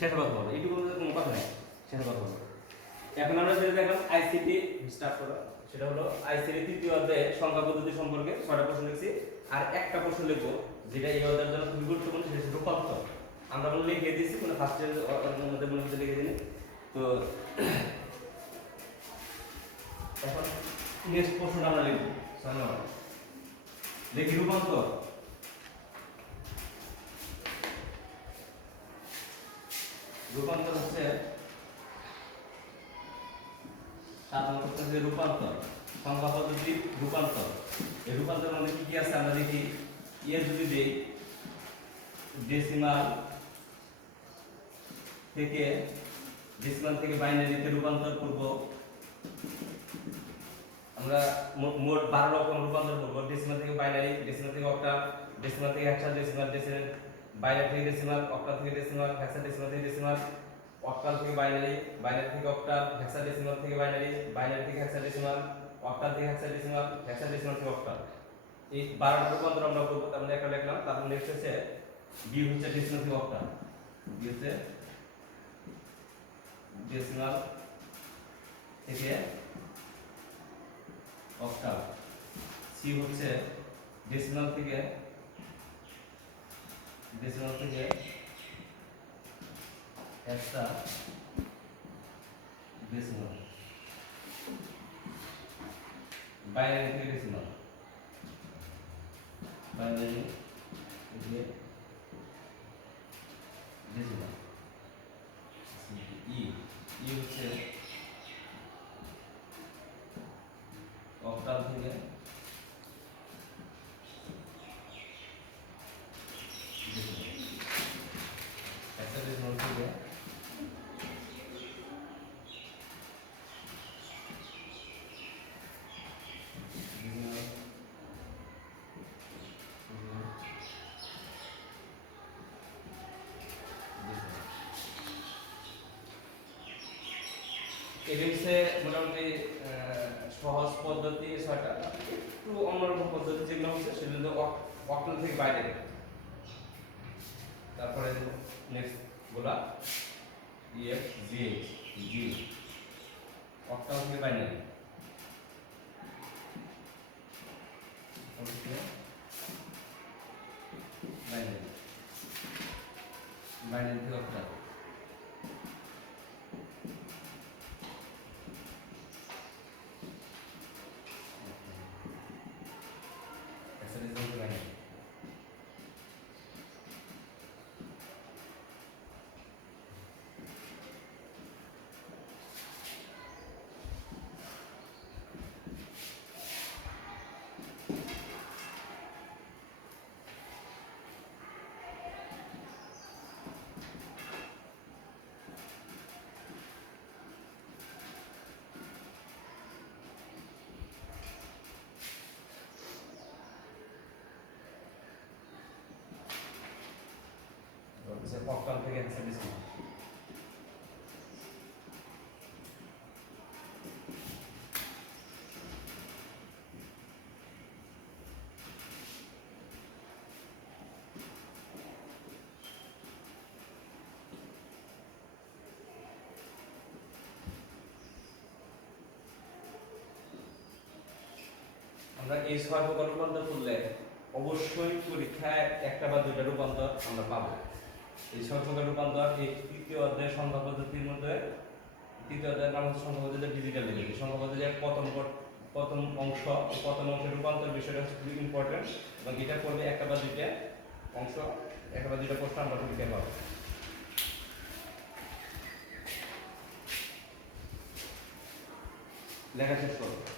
শেষে কথা বলো এইটুকু কোনো কথা নেই শেষে কথা বলো। এখন আমরা যেটা দেখলাম আইসিটি স্টার্ট করো, সেটা হলো আইসিটি তৃতীয় অধ্যায়ে সংখ্যা পদ্ধতি সম্পর্কে ছয়টা প্রশ্ন লিখছি, আর একটা প্রশ্ন লিখব, যেটা এই অধ্যায়ের জন্য খুবই গুরুত্বপূর্ণ, সেটা হচ্ছে রূপান্তর আমরা মনে লিখে দিয়েছি, কোনো ফার্স্ট ইয়ার মধ্যে মনে হচ্ছে লিখে দিন তো, এখন নেক্সট প্রশ্নটা আমরা লিখব নম্বর দেখি রূপান্তর হচ্ছে সাত নম্বর প্রশ্ন রূপান্তর সংখ্যা পদ্ধতির রূপান্তর। এই রূপান্তর মধ্যে কি কি আছে আমরা দেখি? ইয়ে যদি দেই ডেসিমাল থেকে ডেসিমাল থেকে বাইনারিতে রূপান্তর করব। আমরা মোট বারো রকম রূপান্তর করব। ডেসিমাল থেকে বাইনারি ডেসিমাল থেকে অক্টাল ডেসিমাল থেকে হেক্সা ডেসিমাল ডেসিমাল বাইনারি থেকে ডেসিমাল অক্টাল থেকে ডেসিমাল হেক্সা ডেসিমাল থেকে ডেসিমাল অক্টাল থেকে বাইনারি বাইনারি থেকে অক্টাল হেক্সা ডেসিমাল থেকে বাইনারি বাইনারি থেকে হেক্সা ডেসিমাল অক্টাল থেকে হেক্সা ডেসিমাল হেক্সা ডেসিমাল থেকে অক্টাল এই বারোটা রূপান্তর আমরা করব তার মধ্যে একটা লিখলাম তারপর নেক্সট হচ্ছে বি হচ্ছে ডেসিমাল থেকে অক্টাল বি হচ্ছে ডেসিমাল থেকে অক্টাল সি হচ্ছে ডেসিমাল থেকে ডেসিমাল থেকে একটা ডেসিমাল বাইনারি থেকে ডেসিমাল বাইনারি থেকে ডেসিমাল ই ই হচ্ছে অক্টাল থেকে হেক্সাডেসিমাল থেকে decimal decimal হচ্ছে মোটামুটি সহজ পদ্ধতি ছয়টা। একটু অন্যরকম পদ্ধতি যেগুলো হচ্ছে সেগুলো অক্টাল থেকে বাইরে। তারপরে নেক্সটগুলা ইয়ে জি জি অক্টাল থেকে বাইনারি বাইনারি বাইনারি থেকে অক্টাল hexadecimal থেকে বাইনারি হচ্ছে অক্টাল থেকে হেক্সাডেসিমাল আমরা এই ছয় রূপান্তর করলে অবশ্যই পরীক্ষায় একটা বা দুইটা রূপান্তর আমরা পাবো। এই ছয় রূপান্তর, এই তৃতীয় অধ্যায়ের সংখ্যা পদ্ধতির মধ্যে, তৃতীয় অধ্যায়ের নাম হচ্ছে সংখ্যা পদ্ধতি ডিজিটাল লিখেছি সংখ্যা পদ্ধতির প্রথম পর- প্রথম অংশ প্রথম অংশের রূপান্তর বিষয়টা হচ্ছে খুবই ইম্পর্টেন্ট এবং এটা করলে একটা বা দুইটা অংশ, একটা বা দুইটা প্রশ্ন আমরা পরীক্ষায় পাবো। লেখা শেষ করো।